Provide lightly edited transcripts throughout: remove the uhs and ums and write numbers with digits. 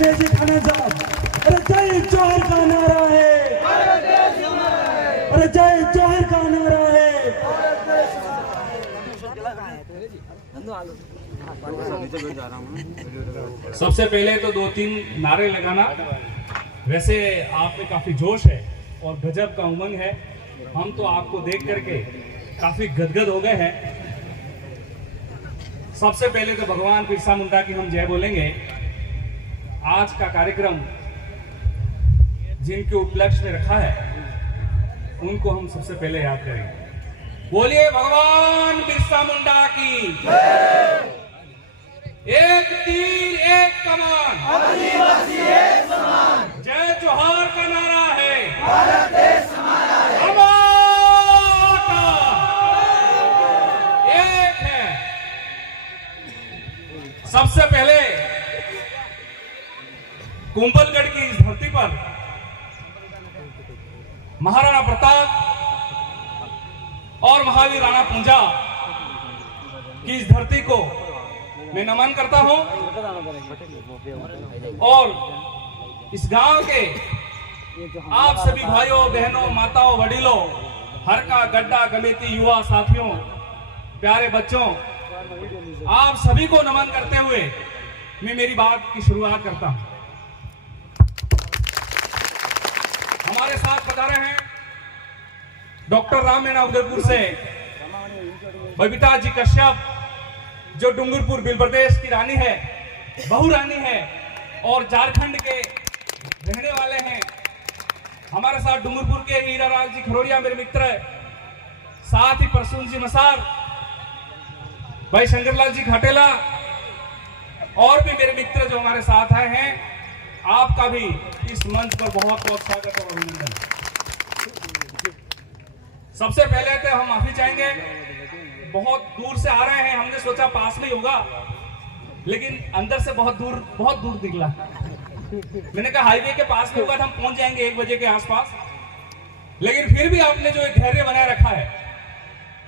विनय जी खाना साहब, अरे जय जोहर का नारा है, अरे जय जोहर का नारा है। सबसे पहले तो 2-3 नारे लगाना। वैसे आप में काफी जोश है और गजब का उमंग है। हम तो आपको देख करके काफी गदगद हो गए हैं। सबसे पहले तो भगवान बिरसा मुंडा की हम जय बोलेंगे। आज का कार्यक्रम जिनके उपलक्ष्य में रखा है उनको हम सबसे पहले याद करेंगे। बोलिए भगवान बिरसा मुंडा की एक तीर एक कमान, आदिवासी एक समान, जय जोहार का नारा है, भारत देश हमारा है, हमारा एक है। सबसे पहले कुंभलगढ़ की इस धरती पर महाराणा प्रताप और महावीर राणा पूंजा की इस धरती को मैं नमन करता हूं और इस गांव के आप सभी भाइयों बहनों माताओं वडीलों हर का गड्ढा गमेती युवा साथियों प्यारे बच्चों आप सभी को नमन करते हुए मैं मेरी बात की शुरुआत करता हूं। हमारे साथ पधारे हैं डॉक्टर राम मीणा उदयपुर से बबीता जी कश्यप जो डूंगरपुर बिल प्रदेश की रानी है, बहु रानी है और झारखंड के रहने वाले हैं। हमारे साथ डूंगरपुर के हीरालाल जी खरोड़िया मेरे मित्र, साथ ही प्रसून जी मसार, भाई शंकरलाल जी घाटेला और भी मेरे मित्र जो हमारे साथ आए हैं। आपका भी इस मंच पर बहुत बहुत स्वागत और अभिनंदन। सबसे पहले तो हम माफी चाहेंगे, बहुत दूर से आ रहे हैं। हमने सोचा पास में ही होगा लेकिन अंदर से बहुत दूर निकला। मैंने कहा हाईवे के पास में होगा तो हम पहुंच जाएंगे 1 बजे के आसपास, लेकिन फिर भी आपने जो एक धैर्य बनाए रखा है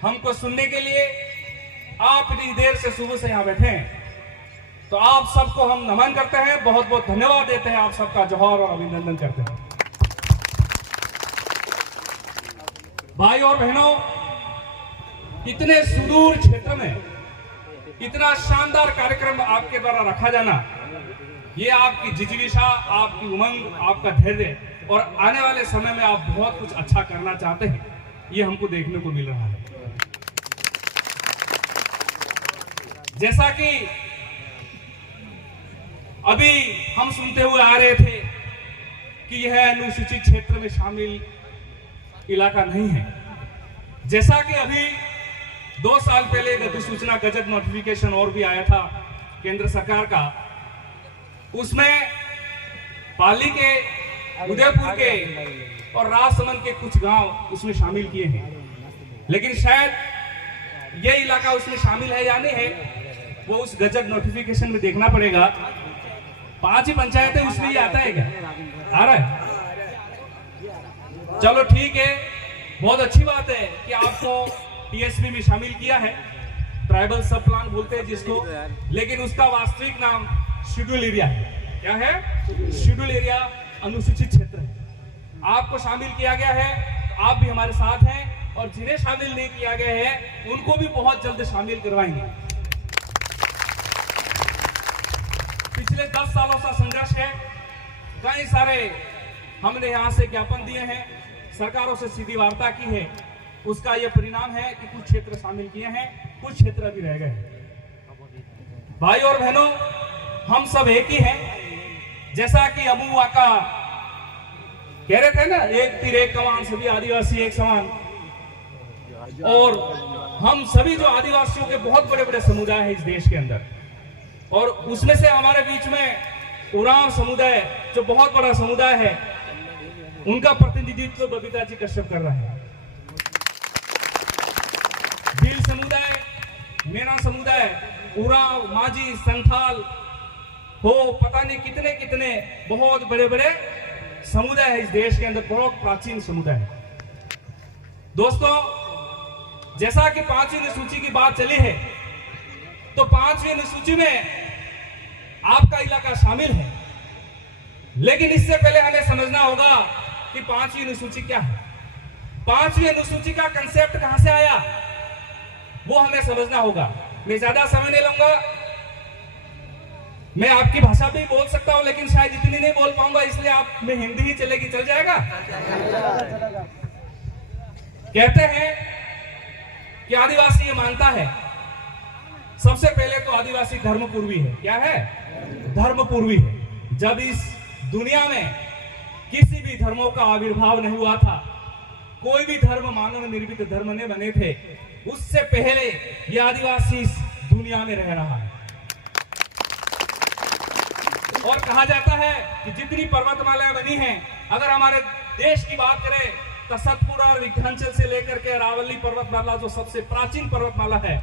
हमको सुनने के लिए, आप इतनी देर से सुबह से यहाँ बैठे हैं, तो आप सबको हम नमन करते हैं, बहुत बहुत धन्यवाद देते हैं, आप सबका जोहार और अभिनंदन करते हैं। भाई और बहनों, इतने सुदूर क्षेत्र में इतना शानदार कार्यक्रम आपके द्वारा रखा जाना, ये आपकी जिज्ञासा, आपकी उमंग, आपका धैर्य और आने वाले समय में आप बहुत कुछ अच्छा करना चाहते हैं, ये हमको देखने को मिल रहा है। जैसा कि अभी हम सुनते हुए आ रहे थे कि यह अनुसूचित क्षेत्र में शामिल इलाका नहीं है। जैसा कि अभी 2 साल पहले एक अधिसूचना गजट नोटिफिकेशन और भी आया था केंद्र सरकार का, उसमें पाली के, उदयपुर के और राजसमंद के कुछ गांव उसमें शामिल किए हैं, लेकिन शायद ये इलाका उसमें शामिल है या नहीं है वो उस गजट नोटिफिकेशन में देखना पड़ेगा। 5 ही पंचायतें उसमें ही आता है क्या? आ रहा है? चलो ठीक है, बहुत अच्छी बात है कि आपको टीएसपी में शामिल किया है, ट्राइबल सब प्लान बोलते हैं जिसको, लेकिन उसका वास्तविक नाम शेड्यूल एरिया है। क्या है? शेड्यूल एरिया, अनुसूचित क्षेत्र है। आपको शामिल किया गया है तो आप भी हमारे साथ हैं, और जिन्हें शामिल नहीं किया गया है उनको भी बहुत जल्द शामिल करवाएंगे। पिछले 10 सालों का संघर्ष है, कई सारे हमने यहाँ से ज्ञापन दिए हैं, सरकारों से सीधी वार्ता की है, उसका यह परिणाम है कि कुछ क्षेत्र शामिल किए हैं, कुछ क्षेत्र अभी रह गए। भाई और बहनों, हम सब एक ही हैं। जैसा कि अबू वाका कह रहे थे ना, एक तीर एक कमान, सभी आदिवासी एक समान। और हम सभी जो आदिवासियों के बहुत बड़े बड़े समुदाय हैं इस देश के अंदर, और उसमें से हमारे बीच में उरांव समुदाय जो बहुत बड़ा समुदाय है, उनका प्रतिनिधित्व बबीता जी कश्यप कर रहे हैं। भील समुदाय, मेरा समुदाय, उरांव, माझी, संथाल हो, पता नहीं कितने कितने बहुत बड़े बड़े समुदाय है इस देश के अंदर, बहुत प्राचीन समुदाय है। दोस्तों, जैसा कि 5वीं अनुसूची की बात चली है, तो 5वीं अनुसूची में आपका इलाका शामिल है। लेकिन इससे पहले हमें समझना होगा कि 5वीं अनुसूची क्या है, 5वीं अनुसूची का कंसेप्ट कहां से आया, वो हमें समझना होगा। मैं ज्यादा समय नहीं लूंगा, मैं आपकी भाषा भी बोल सकता हूं लेकिन शायद इतनी नहीं बोल पाऊंगा, इसलिए आप में हिंदी ही चलेगी, चल जाएगा। कहते हैं कि आदिवासी ये मानता है, सबसे पहले तो आदिवासी धर्मपूर्वी है। क्या है? धर्मपूर्वी है। जब इस दुनिया में किसी भी धर्मों का आविर्भाव नहीं हुआ था, कोई भी धर्म मानव निर्मित धर्म नहीं बने थे, उससे पहले ये आदिवासी इस दुनिया में रह रहा है। और कहा जाता है कि जितनी पर्वतमालाएं बनी हैं, अगर हमारे देश की बात करें तो सतपुड़ा और विंध्याचल से लेकर के अरावली पर्वतमाला जो सबसे प्राचीन पर्वतमाला है,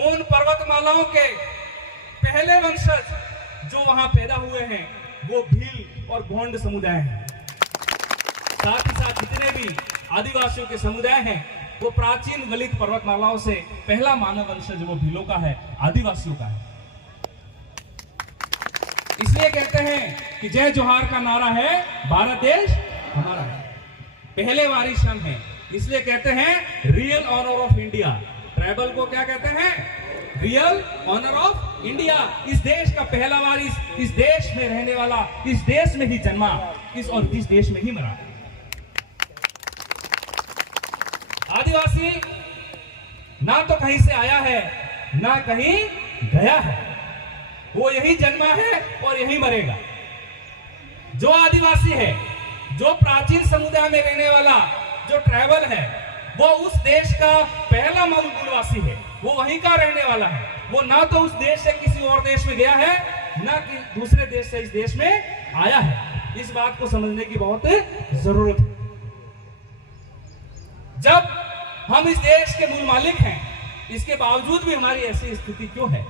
उन पर्वतमालाओं के पहले वंशज जो वहां पैदा हुए हैं वो भील और गोंड समुदाय हैं। साथ ही साथ जितने भी आदिवासियों के समुदाय हैं वो प्राचीन गलित पर्वतमालाओं से पहला मानव वंशज वो भीलों का है, आदिवासियों का है। इसलिए कहते हैं कि जय जोहार का नारा है, भारत देश हमारा है, पहले वारिस हम हैं। इसलिए कहते हैं real honour of India. Tribal को क्या कहते हैं? Real honour of India. इस देश का पहला वारिस, इस देश में रहने वाला, इस देश में ही जन्मा, इस देश में ही मरा। आदिवासी ना तो कहीं से आया है ना कहीं गया है, वो यही जन्मा है और यही मरेगा। जो आदिवासी है, जो प्राचीन समुदाय में रहने वाला, जो ट्राइबल है, वो उस देश का पहला मूल निवासी है, वो वहीं का रहने वाला है। वो ना तो उस देश से किसी और देश में गया है, ना कि दूसरे देश से इस देश में आया है। इस बात को समझने की बहुत जरूरत है। जब हम इस देश के मूल मालिक हैं, इसके बावजूद भी हमारी ऐसी स्थिति क्यों है,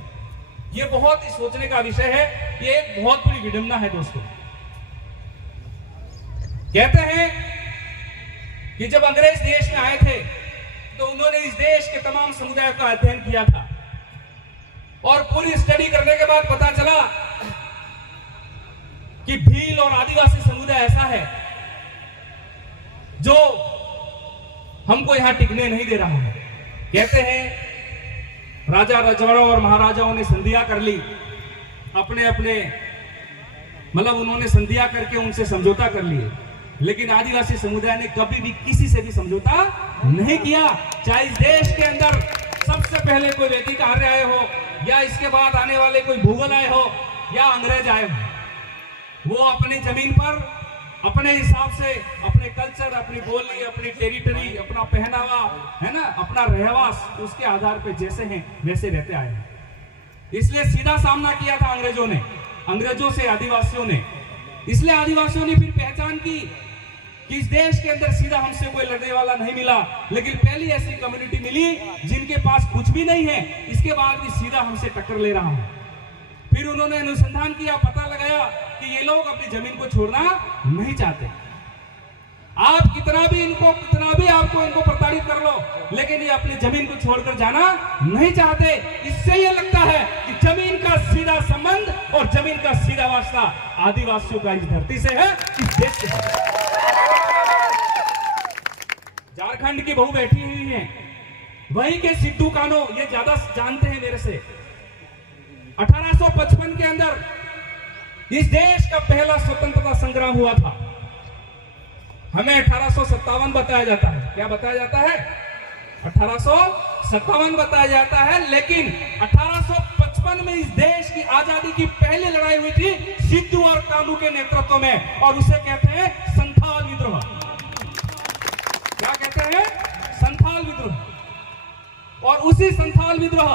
ये बहुत ही सोचने का विषय है। ये एक बहुत बड़ी विडंबना है दोस्तों। कहते हैं कि जब अंग्रेज देश में आए थे तो उन्होंने इस देश के तमाम समुदायों का अध्ययन किया था और पूरी स्टडी करने के बाद पता चला कि भील और आदिवासी समुदाय ऐसा है जो हमको यहां टिकने नहीं दे रहा है। कहते हैं राजा रजवाड़ों और महाराजाओं ने संधियां कर ली, अपने अपने मतलब उन्होंने संधियां करके उनसे समझौता कर लिए, लेकिन आदिवासी समुदाय ने कभी भी किसी से भी समझौता नहीं किया। चाहे इस देश के अंदर सबसे पहले कोई वैदिक आर्य आए हो, या इसके बाद आने वाले कोई भूगोल आए हो, या अंग्रेज आए हो, वो अपनी जमीन पर अपने हिसाब से अपने कल्चर, अपनी बोली, अपनी टेरिटरी, अपना पहनावा है ना, अपना रहवास, उसके आधार पर जैसे हैं वैसे रहते आए हैं। इसलिए सीधा सामना किया था अंग्रेजों ने, अंग्रेजों से आदिवासियों ने। इसलिए आदिवासियों ने फिर पहचान की कि इस देश के अंदर सीधा हमसे कोई लड़ने वाला नहीं मिला, लेकिन पहली ऐसी कम्युनिटी मिली जिनके पास कुछ भी नहीं है, इसके बाद भी सीधा हमसे टक्कर ले रहा है। फिर उन्होंने अनुसंधान किया, पता लगाया कि ये लोग अपनी जमीन को छोड़ना नहीं चाहते। आप कितना भी आपको इनको प्रताड़ित कर लो, लेकिन ये अपनी जमीन को छोड़कर जाना नहीं चाहते। इससे ये लगता है कि जमीन का सीधा संबंध और जमीन का सीधा वास्ता आदिवासियों का इस धरती से है, इस देश से है। झारखंड की बहू बैठी हुई है, वहीं के सिद्धू कान्हू, ये ज्यादा जानते हैं मेरे से। 1855 के अंदर इस देश का पहला स्वतंत्रता संग्राम हुआ था। हमें 1857 बताया जाता है। क्या बताया जाता है? 1857 बताया जाता है, लेकिन 1855 में इस देश की आजादी की पहली लड़ाई हुई थी सिद्धू और कान्हू के नेतृत्व में, और उसे कहते हैं संथाल विद्रोह। क्या कहते हैं? संथाल विद्रोह। और उसी संथाल विद्रोह,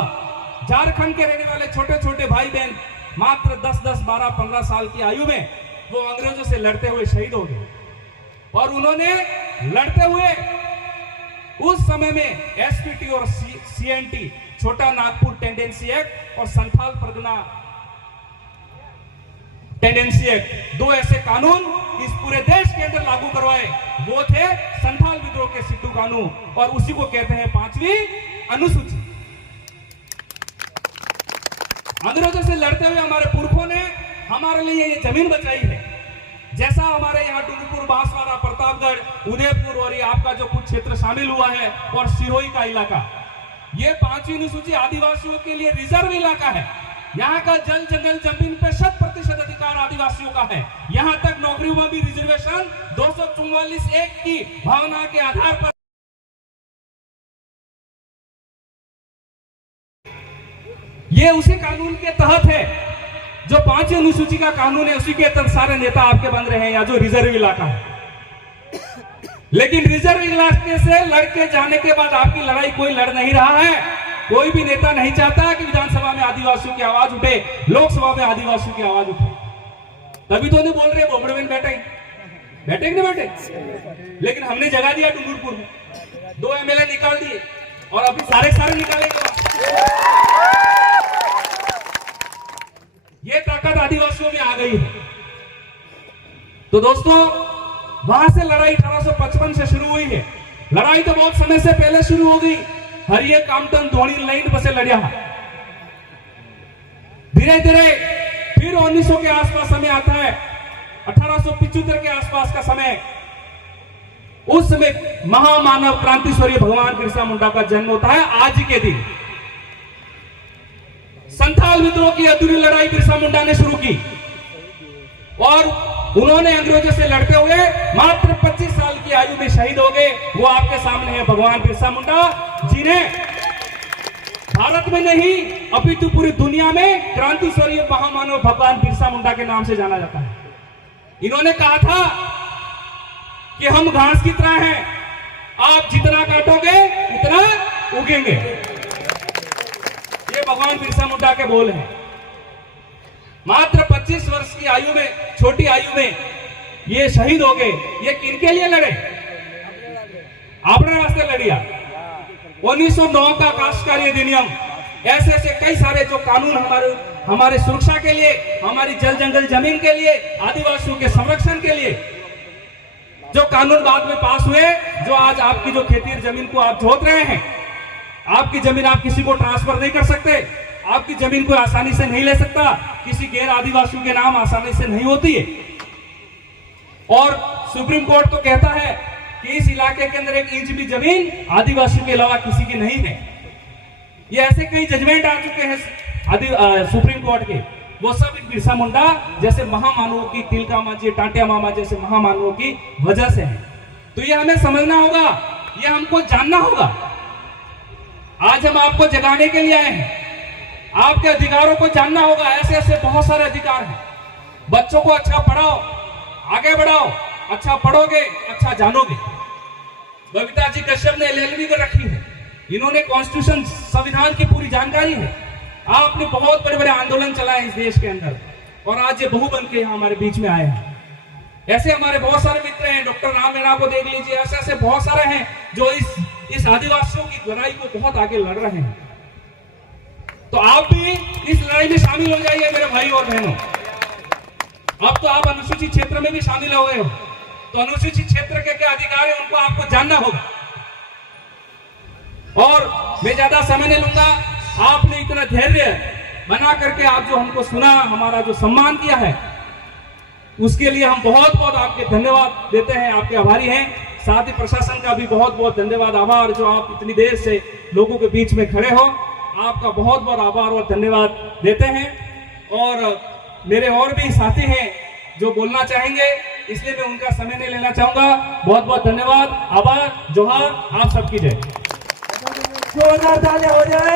झारखंड के रहने वाले छोटे छोटे भाई बहन मात्र 10-10, 12-15 साल की आयु में वो अंग्रेजों से लड़ते हुए शहीद हो गए। और उन्होंने लड़ते हुए उस समय में एसपीटी और सीएनटी, छोटा नागपुर टेंडेंसी एक्ट और संथाल परगना टेंडेंसी एक्ट, दो ऐसे कानून इस पूरे देश के अंदर लागू करवाए। वो थे संथाल विद्रोह के सिद्धू कान्हू, और उसी को कहते हैं 5वीं अनुसूची। अंग्रेजों से लड़ते हुए हमारे पुरखों ने हमारे लिए ये जमीन बचाई है। जैसा हमारे यहाँ डूंगरपुर, बांसवाड़ा, प्रतापगढ़, उदयपुर और ये आपका जो कुछ क्षेत्र शामिल हुआ है और सिरोही का इलाका, ये 5वीं अनुसूची आदिवासियों के लिए रिजर्व इलाका है। यहाँ का जल जंगल जमीन पे 100% अधिकार आदिवासियों का है। यहाँ तक नौकरियों में भी रिजर्वेशन 244(1) की भावना के आधार पर। ये उसी कानून के तहत है जो 5वीं अनुसूची का कानून है, उसी के तहत सारे नेता आपके बन रहे हैं या जो रिजर्व इलाका है। लेकिन रिजर्व इलाके से लड़के जाने के बाद आपकी लड़ाई कोई लड़ नहीं रहा है। कोई भी नेता नहीं चाहता कि विधानसभा में आदिवासियों की आवाज उठे, लोकसभा में आदिवासियों की आवाज उठे। तभी तो नहीं बोल रहे बोमड़े में बैठे कि नहीं बैठे। लेकिन हमने जगा दिया डूंगरपुर में, 2 MLA निकाल दिए और अभी सारे निकालेंगे। ये ताकत आदिवासियों में आ गई है। तो दोस्तों, वहां से लड़ाई 1855 से शुरू हुई है। लड़ाई तो बहुत समय से पहले शुरू हो गई। हरिये कामटन धोनी लाइन पर से लड़िया। धीरे धीरे फिर 1900 के आसपास समय आता है, 1875 के आसपास का समय। उस समय महामानव क्रांतिस्वरीय भगवान बिरसा मुंडा का जन्म होता है। आज के दिन संथाल विद्रोह की अधूरी लड़ाई बिरसा मुंडा ने शुरू की और उन्होंने अंग्रेजों से लड़ते हुए मात्र 25 साल की आयु में शहीद हो गए। वो आपके सामने है भगवान बिरसा मुंडा, जिन्हें भारत में नहीं अपितु पूरी दुनिया में क्रांतिस्वरीय महामानव भगवान बिरसा मुंडा के नाम से जाना जाता है। इन्होंने कहा था कि हम घास की तरह हैं, आप जितना काटोगे उतना उगेंगे। ये भगवान बिरसा मुंडा के बोल हैं। मात्र 25 वर्ष की आयु में, छोटी आयु में ये शहीद हो गए। ये किनके लिए लड़े? अपने वास्ते लड़िया। 1909 का काश्तकारी अधिनियम, ऐसे ऐसे कई सारे जो कानून हमारे सुरक्षा के लिए, हमारी जल जंगल जमीन के लिए, आदिवासियों के संरक्षण के लिए जो कानून बाद में पास हुए, जो आज आपकी जो खेती जमीन को आप जोत रहे हैं, आपकी जमीन आप किसी को ट्रांसफर नहीं कर सकते, आपकी जमीन कोई आसानी से नहीं ले सकता, किसी गैर आदिवासियों के नाम आसानी से नहीं होती है। और सुप्रीम कोर्ट तो कहता है कि इस इलाके के अंदर 1 इंच भी जमीन आदिवासियों के अलावा किसी की नहीं है। ये ऐसे कई जजमेंट आ चुके हैं सुप्रीम कोर्ट के, वो सब बिरसा मुंडा जैसे महामानवों की, तिलका मांझी, टांटिया मामा जैसे महामानवों की वजह से है। तो ये हमें समझना होगा, ये हमको जानना होगा। आज हम आपको जगाने के लिए आए हैं, आपके अधिकारों को जानना होगा। ऐसे ऐसे बहुत सारे अधिकार हैं। बच्चों को अच्छा पढ़ाओ, आगे बढ़ाओ, अच्छा पढ़ोगे अच्छा जानोगे। बबीता जी कश्यप ने LLB कर रखी है, इन्होंने कॉन्स्टिट्यूशन, संविधान की पूरी जानकारी है। आपने बहुत बड़े बड़े आंदोलन चलाए इस देश के अंदर और आज ये बहू बन के यहाँ हमारे बीच में आए हैं। ऐसे हमारे बहुत सारे मित्र हैं, डॉक्टर राम मीणा को देख लीजिए, ऐसे ऐसे बहुत सारे हैं जो इस आदिवासियों की लड़ाई को बहुत आगे लड़ रहे हैं। तो आप भी इस लड़ाई में शामिल हो जाइए मेरे भाई और बहनों। अब तो आप अनुसूचित क्षेत्र में भी शामिल हो गए हो, तो अनुसूचित क्षेत्र के क्या अधिकार है उनको आपको जानना होगा। और मैं ज्यादा समय नहीं लूंगा, आपने इतना धैर्य बना करके आप जो हमको सुना, हमारा जो सम्मान किया है, उसके लिए हम बहुत बहुत आपके धन्यवाद देते हैं, आपके आभारी हैं। साथ ही प्रशासन का भी बहुत बहुत धन्यवाद, आभार, जो आप इतनी देर से लोगों के बीच में खड़े हो, आपका बहुत बहुत आभार और धन्यवाद देते हैं। और मेरे और भी साथी हैं जो बोलना चाहेंगे, इसलिए मैं उनका समय नहीं लेना चाहूंगा। बहुत बहुत धन्यवाद, आभार, जोहार, आप सबकी जय। जोरदार तालियां हो जाए।